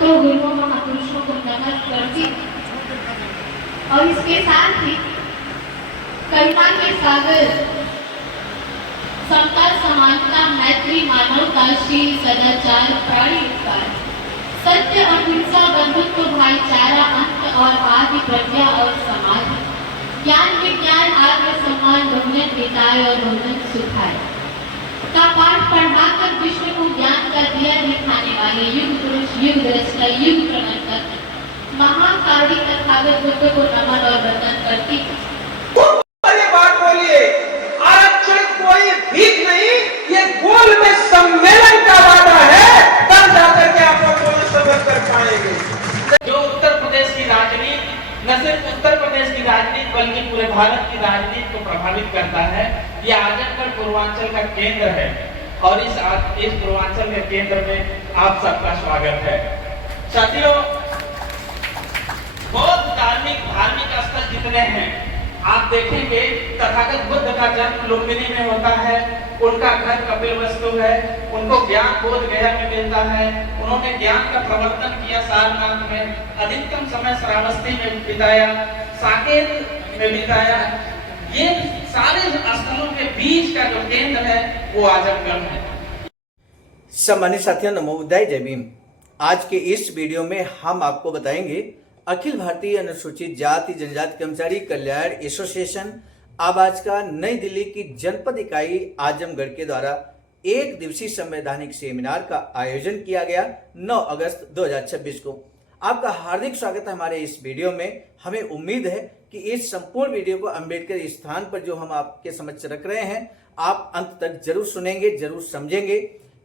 संतों गुरुओं महापुरुषों को नमन करती और इसके साथ ही करुणा के सागर, समता, समानता, मैत्री, मानवताशील, सदाचार, प्राणी उपकार, सत्य, अहिंसा, बंधुत्व, भाईचारा, अंत और आदि, प्रज्ञा और समाधि, ज्ञान, विज्ञान, आत्म सम्मान, बहुजन हिताय और बहुजन सुखाय का पाठ पढ़ाकर विश्व को ज्ञान का दिया दिखाने वाले युग पुरुष, युग दृष्टा, युग प्रवर्तक, महाकारुणी तथागत बुद्ध को नमन और वंदन करती। ये बात बोलिए, आरक्षण कोई भीख नहीं, ये गोल में सम्मेलन का वादा है, तब जाकर के आप लोग गोल समझ कर पाएंगे। जो उत्तर प्रदेश की राजनीति, न सिर्फ उत्तर प्रदेश की राजनीति बल्कि पूरे भारत की राजनीति को प्रभावित करता है, ये आजमगढ़ पूर्वांचल का केंद्र है और इस पूर्वांचल के केंद्र में आप सबका स्वागत है। साथियों, बहुत धार्मिक स्थल जितने हैं, आप देखेंगे तथागत बुद्ध का जन्म लुम्बिनी में होता है, उनका घर कपिलवस्तु है, उनको ज्ञान बोध गया में मिलता है, उन्होंने ज्ञान का प्रवर्तन किया सारनाथ में, अधिकतम समय श्रावस्ती में बिताया, साकेत में बिताया। ये सारे स्थलों के बीच का जो केंद्र है वो आजमगढ़ है। सम्मानित साथियों, नमो बुद्धाय, जय भीम। आज के इस वीडियो में हम आपको बताएंगे अखिल भारतीय अनुसूचित जाति जनजाति कर्मचारी कल्याण एसोसिएशन आवाज का नई दिल्ली की जनपद इकाई आजमगढ़ के द्वारा एक दिवसीय संवैधानिक सेमिनार का आयोजन किया गया 9 अगस्त 2026 को। आपका हार्दिक स्वागत है हमारे इस वीडियो में। हमें उम्मीद है कि इस संपूर्ण वीडियो को अम्बेडकर स्थान पर जो हम आपके समक्ष रख रहे हैं, आप अंत तक जरूर सुनेंगे, जरूर समझेंगे,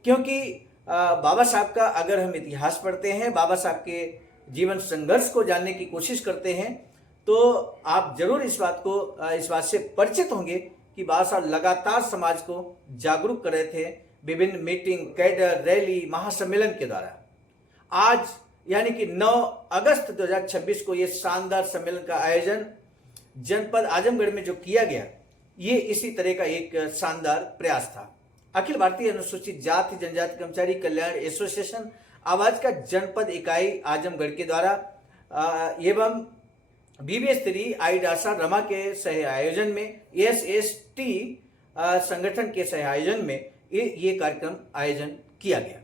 क्योंकि बाबा साहब का अगर हम इतिहास पढ़ते हैं, बाबा साहब के जीवन संघर्ष को जानने की कोशिश करते हैं, तो आप जरूर इस बात से परिचित होंगे कि बाबा साहब लगातार समाज को जागरूक कर रहे थे विभिन्न मीटिंग, कैडर, रैली, महासम्मेलन के द्वारा। आज यानी कि 9 अगस्त 2026 को ये शानदार सम्मेलन का आयोजन जनपद आजमगढ़ में जो किया गया, ये इसी तरह का एक शानदार प्रयास था। अखिल भारतीय अनुसूचित जाति जनजाति कर्मचारी कल्याण एसोसिएशन आवाज का जनपद इकाई आजमगढ़ के द्वारा एवं BBS3 आईडासा रमा के सह आयोजन में, SST संगठन के सह आयोजन में ये कार्यक्रम आयोजन किया गया।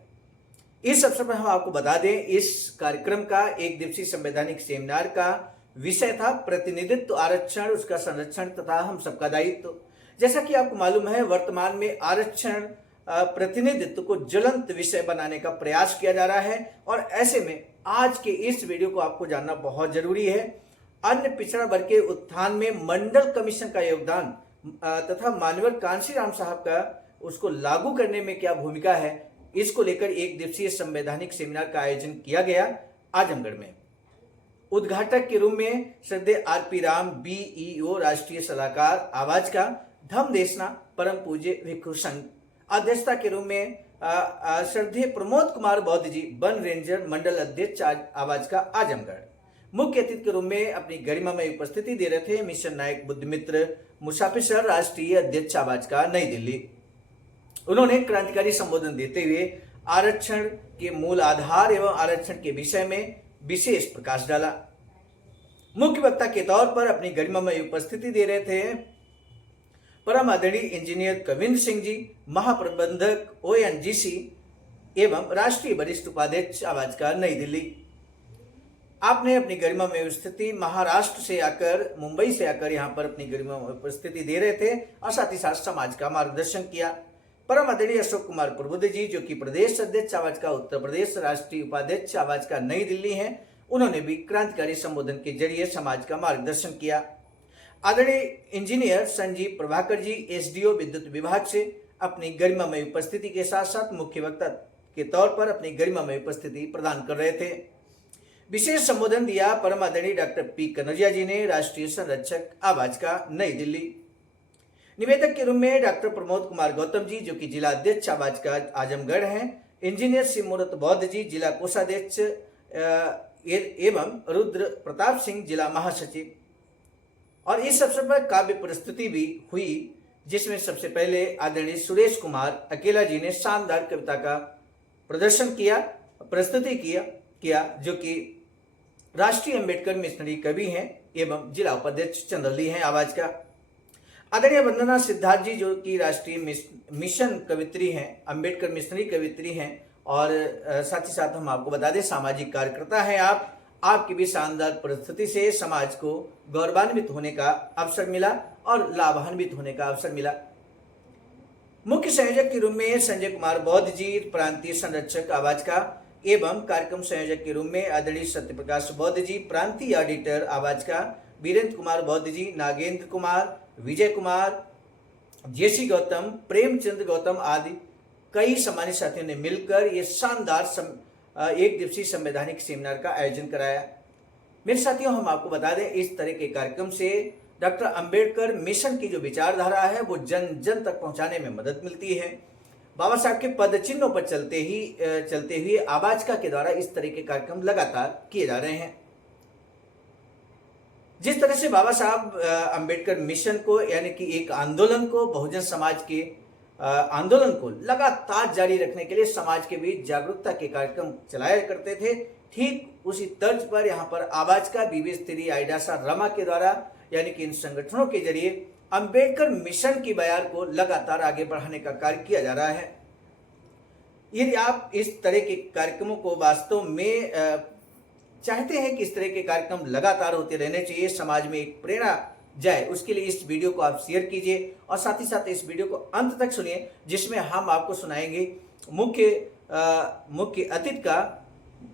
इस अवसर पर हम आपको बता दें, इस कार्यक्रम का एक दिवसीय संवैधानिक सेमिनार का विषय था प्रतिनिधित्व, आरक्षण, उसका संरक्षण तथा हम सबका दायित्व। जैसा कि आपको मालूम है, वर्तमान में आरक्षण प्रतिनिधित्व को ज्वलंत विषय बनाने का प्रयास किया जा रहा है और ऐसे में आज के इस वीडियो को आपको जानना बहुत जरूरी है। अन्य पिछड़ा वर्ग के उत्थान में मंडल कमीशन का योगदान तथा मान्यवर कांशीराम साहब का उसको लागू करने में क्या भूमिका है, इसको लेकर एक दिवसीय संवैधानिक सेमिनार का आयोजन किया गया आजमगढ़ में। उद्घाटक के रूप में श्रद्धेय RP राम, BEO राष्ट्रीय सलाहकार आवाज का धम्मदेसना परम पूज्य भिक्षु संघ, अध्यक्षता के रूप में श्रद्धेय प्रमोद कुमार बौद्ध जी, वन रेंजर मंडल अध्यक्ष आवाज का आजमगढ़। मुख्य अतिथि के रूप में अपनी गरिमा में उपस्थिति दे रहे थे मिशन नायक बुद्धमित्र मुसाफिर सर, राष्ट्रीय अध्यक्ष आवाज का नई दिल्ली। उन्होंने क्रांतिकारी संबोधन देते हुए आरक्षण के मूल आधार एवं आरक्षण के विषय में विशेष प्रकाश डाला। मुख्य वक्ता के तौर पर अपनी गरिमा में उपस्थिति दे रहे थे परम आदरणीय इंजीनियर कविंद्र सिंह जी, महाप्रबंधक ONGC एवं राष्ट्रीय वरिष्ठ उपाध्यक्ष आवाज का नई दिल्ली। आपने अपनी गरिमा में उपस्थिति महाराष्ट्र से आकर, मुंबई से आकर यहाँ पर अपनी गरिमा में उपस्थिति दे रहे थे और साथ ही साथ समाज का मार्गदर्शन किया। परम आदरणीय अशोक कुमार प्रबुद्ध जी, जो कि प्रदेश अध्यक्ष आवाज का उत्तर प्रदेश, राष्ट्रीय उपाध्यक्ष आवाज का नई दिल्ली हैं, उन्होंने भी क्रांतिकारी संबोधन के जरिए समाज का मार्गदर्शन किया। आदरणीय इंजीनियर संजीव प्रभाकर जी, SDO विद्युत विभाग से अपनी गरिमा में उपस्थिति के साथ साथ मुख्य वक्ता के तौर पर अपनी गरिमा में उपस्थिति प्रदान कर रहे थे। विशेष संबोधन दिया परम आदरणीय डॉक्टर P कनौजिया जी ने, राष्ट्रीय संरक्षक आवाज का नई दिल्ली। निवेदक के रूप में डॉक्टर प्रमोद कुमार गौतम जी, जो कि जिला अध्यक्ष आवाज का आजमगढ़ हैं, इंजीनियर शिवमूर्त बौद्ध जी, जिला कोषाध्यक्ष एवं रुद्र प्रताप सिंह, जिला महासचिव। और इस अवसर पर काव्य प्रस्तुति भी हुई, जिसमें सबसे पहले आदरणीय सुरेश कुमार अकेला जी ने शानदार कविता का प्रदर्शन किया, प्रस्तुति किया किया, जो कि राष्ट्रीय अंबेडकर मिशनरी कवि हैं एवं जिला उपाध्यक्ष चंद्रली हैं आवाज का। आदरणीय वंदना सिद्धार्थ जी, जो कि राष्ट्रीय मिशन कवित्री हैं, अंबेडकर मिशनरी कवित्री हैं, और साथ ही साथ हम आपको बता दें सामाजिक कार्यकर्ता हैं आपकी भी शानदार परिस्थिति से समाज को गौरवान्वित होने का अवसर मिला और लाभान्वित होने का अवसर मिला। मुख्य संयोजक के रूप में संजय कुमार बौद्ध जी, प्रांतीय संरक्षक आवाज का, एवं कार्यक्रम संयोजक के रूप में आदरणीय सत्यप्रकाश बौद्ध जी, प्रांतीय ऑडिटर आवाज का, वीरेंद्र कुमार बौद्ध जी, नागेंद्र कुमार, विजय कुमार, जेसी गौतम, प्रेमचंद्र गौतम आदि कई सम्मानित साथियों ने मिलकर ये शानदार एक दिवसीय संवैधानिक सेमिनार का आयोजन कराया। मेरे साथियों, हम आपको बता दें इस तरह के कार्यक्रम से डॉक्टर अंबेडकर मिशन की जो विचारधारा है वो जन जन तक पहुंचाने में मदद मिलती है। बाबा साहब के पद चिन्हों पर चलते हुए आवाजका के द्वारा इस तरह के कार्यक्रम लगातार किए जा रहे हैं। जिस तरह से बाबा साहब अंबेडकर मिशन को, यानी कि एक आंदोलन को, बहुजन समाज के आंदोलन को लगातार जारी रखने के लिए समाज के बीच जागरूकता के कार्यक्रम चलाया करते थे, ठीक उसी तर्ज पर यहाँ पर आवाजका, बीबीएस3, आईडासा, रमा के द्वारा, यानी कि इन संगठनों के जरिए अंबेडकर मिशन की बयार को लगातार आगे बढ़ाने का कार्य किया जा रहा है। यदि आप इस तरह के कार्यक्रमों को वास्तव में चाहते हैं कि इस तरह के कार्यक्रम लगातार होते रहने चाहिए, समाज में एक प्रेरणा जाए, उसके लिए इस वीडियो को आप शेयर कीजिए और साथ ही साथ इस वीडियो को अंत तक सुनिए, जिसमें हम आपको सुनाएंगे मुख्य अतिथि का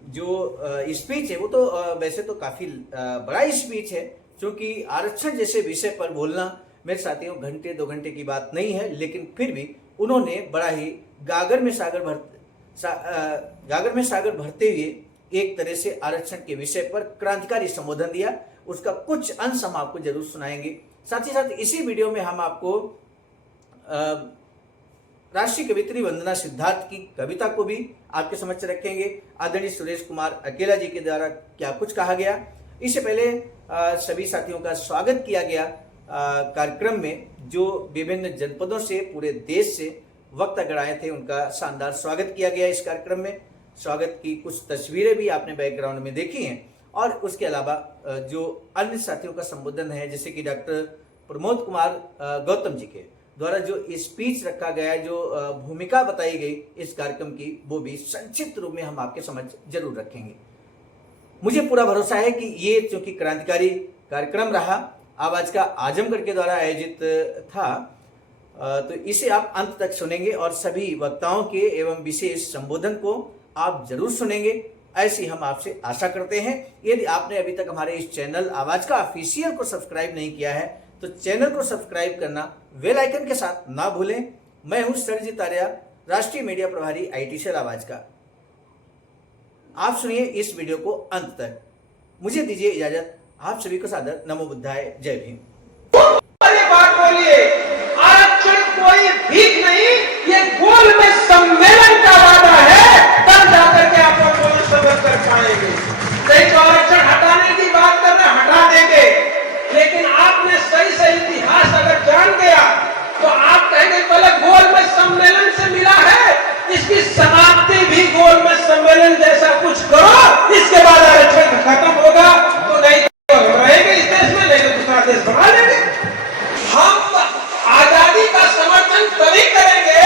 जो स्पीच है। वो तो वैसे तो काफी बड़ा स्पीच है, क्योंकि आरक्षण जैसे विषय पर बोलना मेरे साथियों घंटे 2 घंटे की बात नहीं है, लेकिन फिर भी उन्होंने बड़ा ही गागर में सागर भरते हुए एक तरह से आरक्षण के विषय पर क्रांतिकारी संबोधन दिया। उसका कुछ अंश हम आपको जरूर सुनाएंगे। साथ ही साथ इसी वीडियो में हम आपको राष्ट्रीय कवित्री वंदना सिद्धार्थ की कविता को भी आपके समक्ष रखेंगे। आदरणीय सुरेश कुमार अकेला जी के द्वारा क्या कुछ कहा गया, इससे पहले सभी साथियों का स्वागत किया गया कार्यक्रम में, जो विभिन्न जनपदों से, पूरे देश से वक्ता गण आए थे, उनका शानदार स्वागत किया गया इस कार्यक्रम में। स्वागत की कुछ तस्वीरें भी आपने बैकग्राउंड में देखी हैं, और उसके अलावा जो अन्य साथियों का संबोधन है, जैसे कि डॉक्टर प्रमोद कुमार गौतम जी के द्वारा जो स्पीच रखा गया, जो भूमिका बताई गई इस कार्यक्रम की, वो भी संक्षिप्त रूप में हम आपके समझ जरूर रखेंगे। मुझे पूरा भरोसा है कि ये चूंकि क्रांतिकारी कार्यक्रम रहा, आवाज का आजमगढ़ के द्वारा आयोजित था, तो इसे आप अंत तक सुनेंगे और सभी वक्ताओं के एवं विशेष संबोधन को आप जरूर सुनेंगे, ऐसी हम आपसे आशा करते हैं। यदि आपने अभी तक हमारे इस चैनल आवाज का ऑफिशियल को सब्सक्राइब नहीं किया है, तो चैनल को सब्सक्राइब करना बेल आइकन के साथ ना भूलें। मैं हूं सरजीत आर्या, राष्ट्रीय मीडिया प्रभारी आईटी सेल आवाज का। आप सुनिए इस वीडियो को अंत तक। मुझे दीजिए इजाजत। आप सभी को सादर नमो बुद्धाय, जय भीम। बात बोलिए, आरक्षण कोई भीख नहीं, ये गोल में सम्मेलन का वादा है, तब जाकर के आप लोग समझ कर पाएंगे। नहीं तो आरक्षण हटाने की बात कर रहे, हटा देंगे, लेकिन आपने सही इतिहास अगर जान गया तो आप कहेंगे पहले गोल में सम्मेलन से मिला है, इसकी समाप्ति भी गोल में सम्मेलन जैसा कुछ करो, इसके बाद आरक्षण खत्म होगा। तो नहीं तो रहेंगे इस देश में, नहीं तो दूसरा देश बना लेंगे। हम आजादी का समर्थन तभी करेंगे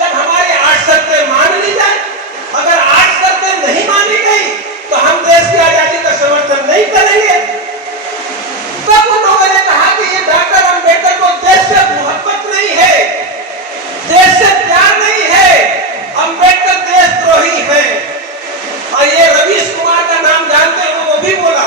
जब हमारी 8 शर्तें मान ली जाए। अगर 8 शर्तें नहीं मानी गई तो हम देश की आजादी का समर्थन नहीं करेंगे। तब उन लोगों ने कहा कि ये डॉक्टर अंबेडकर को देश से मोहब्बत नहीं है, देश से प्यार नहीं है, अंबेडकर देशद्रोही है। और ये रवीश कुमार का नाम जानते हो, वो भी बोला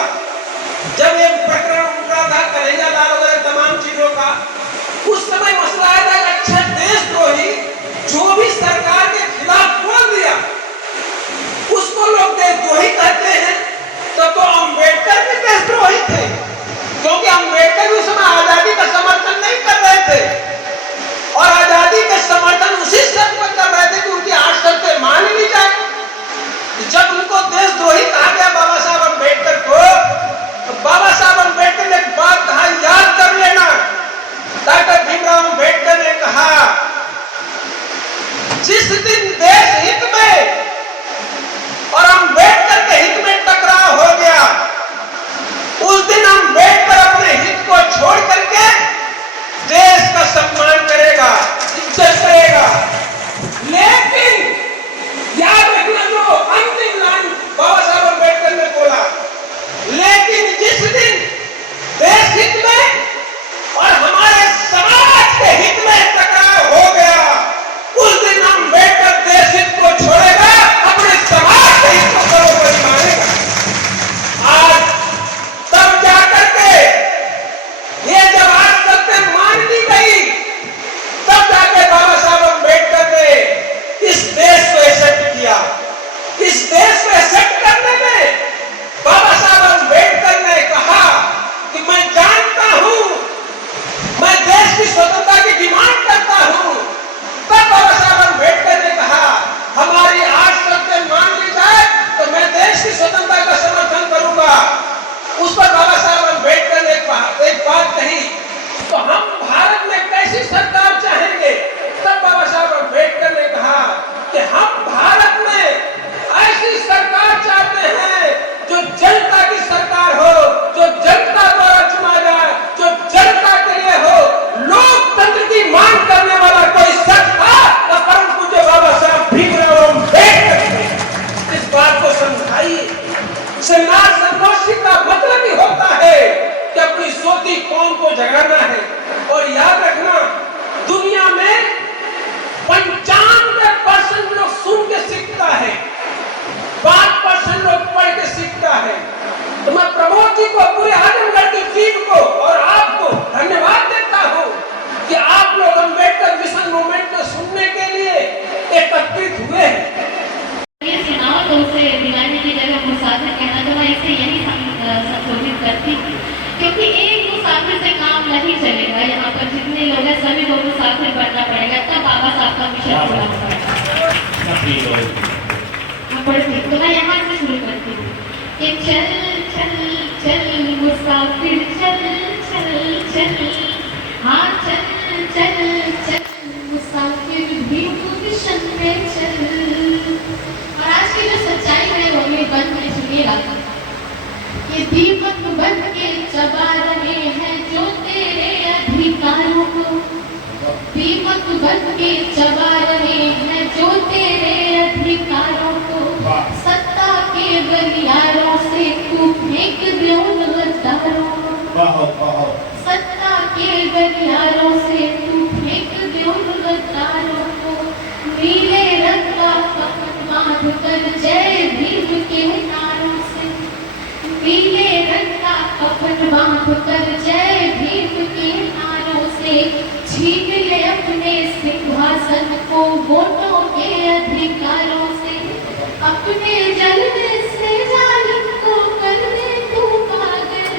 चल चल चल मुसाफिर चल चल चल, हाँ चल चल चल मुसाफिर भी मिशन पे चल। और आज की जो सच्चाई है वो अगले बंद में सुनिएगा। ये दीपक बन के चबा रहे हैं जो तेरे अधिकारों को, दीपक बन के चबा रहे हैं जो तेरे अधिकारों को, सत्ता के गलियारों से तू फेंक दे उन गद्दारों को, सत्ता के गलियारों से तू फेंक दे उन गद्दारों को, नीले रंग का कफन बांध कर जय भीम के नारों से, नीले रंग का कफन बांध कर जय भीम के नारों से, छीन ले अपने सिंहासन को वोटों के अधिकारों से, अपने जलवे से जालिम को कर दे तू पागल।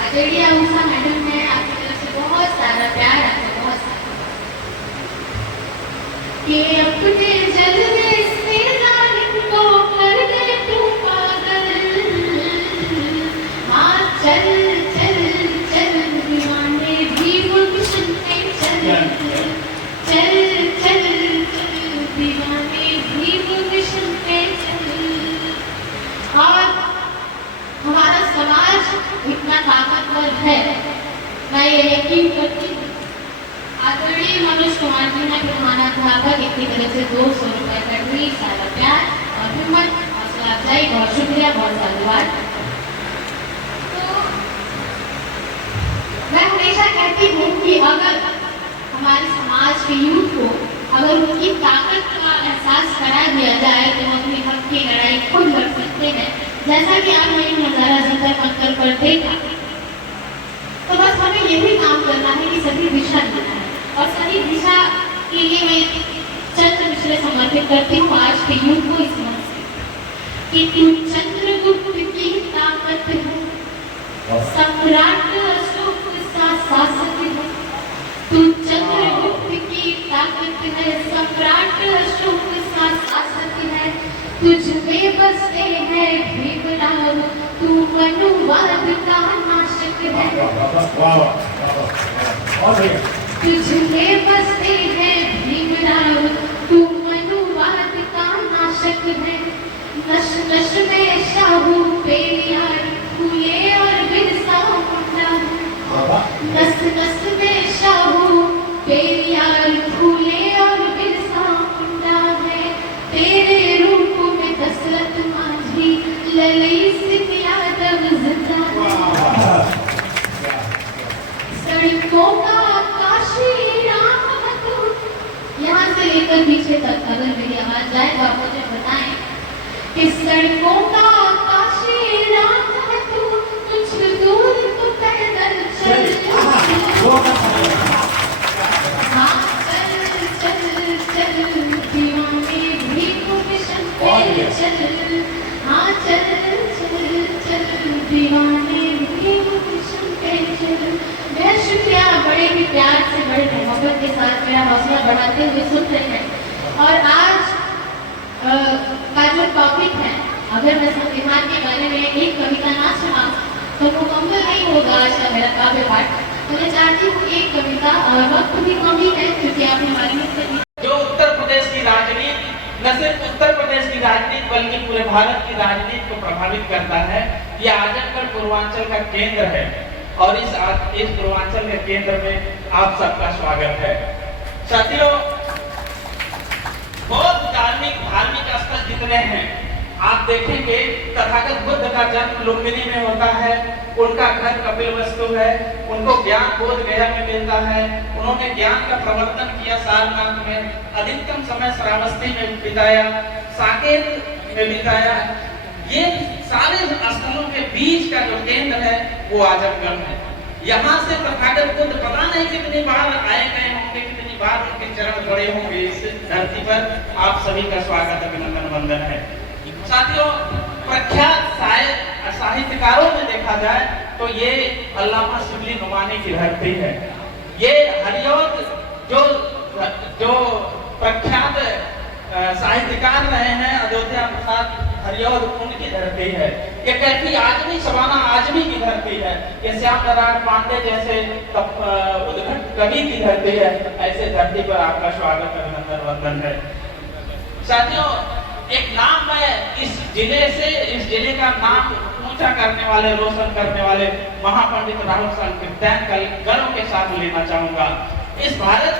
आदरणीय उषा मैडम है, आपकी तरफ से बहुत सारा प्यार, आपको बहुत सारा ये अपने जलवे से जालिम को कर दे तू पागल। हाँ चल चल चल दीवाने भी वो मिशन पे चल, चल चल चल दीवाने भी वो मिशन पे चल। और हमारा समाज इतना ताकतवर है, मैं ये यकीन करती हूँ। आदरणीय मनोज कुमार जी ने प्रधानाध्यापक इतनी तरह से 200 रुपए का ढेर सारा प्यार और हिम्मत, हौसला अफजाई, बहुत शुक्रिया, बहुत धन्यवाद। तो मैं हमेशा कहती हूँ कि अगर हमारे समाज के यूथ को अगर उनकी ताकत का एहसास करा दिया जाए तो वो अपने हक की लड़ाई खुद लड़ सकते हैं, जैसा कि आपने इन नजारा जंतर मंतर पर देखा। तो बस हमें यही काम करना है कि सही दिशा देना है, और सही दिशा के लिए मैं चंद विषय समर्पित करती हूँ आज के यूथ को इस मंच से कि तू चंद्रगुप्त की ताकत है, सम्राट अशोक सा शासक है, तू चंद्रगुप्त की ताकत है, सम्राट अशोक सा शासक है, तुझ में बसते हैं भीमराव, तू मनुवाद का नाशक है, तुझ में बसते हैं भीमराव, तू मनुवाद का नाशक है, नश नश में शाहू पेरियार फूले और बिरसा मुंडा, नस नस में शाहू पेरियार फूले और बिरसा मुंडा है, तेरे रूप में दशरथ मांझी ललई सिंह यादव जिंदा है, सड़कों का काशी राम है तू। यहाँ से लेकर पीछे तक अगर मेरी आवाज जाए तो आप मुझे बताएं कि सड़कों का काशी राम है तू, कुछ दूर तो पैदल चल, हाँ चल चल चल दीवाने भी तो मिशन पे चल, हाँ चल चल चल दीवाने भी तो मिशन पे चल। बहुत शुक्रिया, बड़े ही प्यार से, बड़े मोहब्बत के साथ मेरा हौसला बढ़ाते हुए सुन रहे हैं। और आज का जो टॉपिक है, अगर मैं संविधान के बारे में एक कविता ना सुना तो मुकम्मल नहीं होगा आज का मेरा काव्य पाठ। तो मैं चाहती हूँ एक कविता, और वक्त भी कमी है क्योंकि आपने हमारी जो उत्तर प्रदेश की राजनीति, न सिर्फ उत्तर प्रदेश की राजनीति बल्कि पूरे भारत की राजनीति को प्रभावित करता है। यह आजमगढ़ पूर्वांचल का केंद्र है और इस पूर्वांचल के केंद्र में आप सबका स्वागत है। साथियों, बहुत धार्मिक स्थल जितने हैं आप देखेंगे, तथागत बुद्ध का जन्म लुम्बिनी में होता है, उनका घर कपिलवस्तु है, उनको ज्ञान बोध गया में मिलता है, उन्होंने ज्ञान का प्रवर्तन किया सारनाथ में, अधिकतम समय श्रावस्ती में बिताया, साकेत में बिताया। ये सारे स्थलों के बीच का जो केंद्र है वो आजमगढ़ है। यहाँ से तथागत बुद्ध पता नहीं कितनी बार आए गए होंगे, कितनी बार उनके चरण पड़े होंगे इस धरती पर। आप सभी का स्वागत, अभिनंदन, वंदन है। साथियों, प्रख्यात साहित्यकारों में देखा जाए तो ये अल्लामा शिबली नुमानी की धरती है। ये हरियौत जो जो प्रख्यात साहित्यकार रहे हैं अयोध्या प्रसाद हरिऔध, उनकी धरती है। ये कैफी आजमी सवाना आजमी की धरती है। ये श्याम नारायण पांडे जैसे उद्घट कवि की धरती है। ऐसे धरती पर आपका स्वागत अभिनंदन वंदन है। साथियों, एक नाम मैं इस जिले का नाम ऊंचा करने वाले, रोशन करने वाले महापंडित राहुल सांकृत्यायन का गर्व के साथ लेना चाहूंगा। इस भारत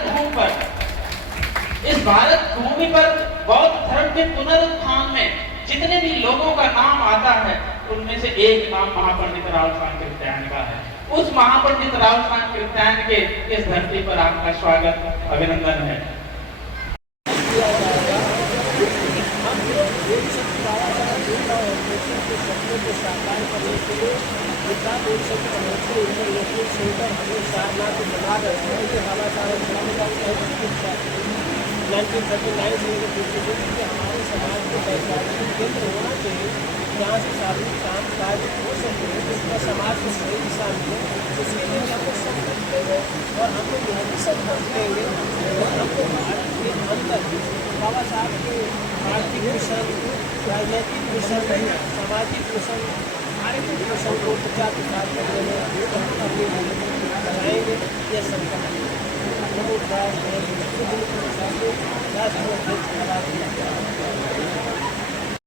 भूमि पर बौद्ध धर्म के पुनरुत्थान में जितने भी लोगों का नाम आता है, उनमें से एक नाम महापंडित राहुल सांकृत्यायन का है। उस महापंडित राहुल सांकृत्यायन के इस धरती पर आपका स्वागत अभिनंदन है। हमारे समाज को वैचारिक केंद्र होना चाहिए, जहाँ से सार्वजनिक काम काज हो सके, जिसका समाज को सही दिशा मिले। इसके लिए हम लोग संकल्प लेंगे और हम लोग यह भी संकल्प लेंगे और हमको भारत के अंदर बाबा साहब के आर्थिक मिशन, राजनीतिक मिशन, सामाजिक मिशन, आर्थिक मिशन को प्रचार प्रसार करने में हम अपनी भूमिका लगाएंगे। यह संकल्प राष्ट्रीय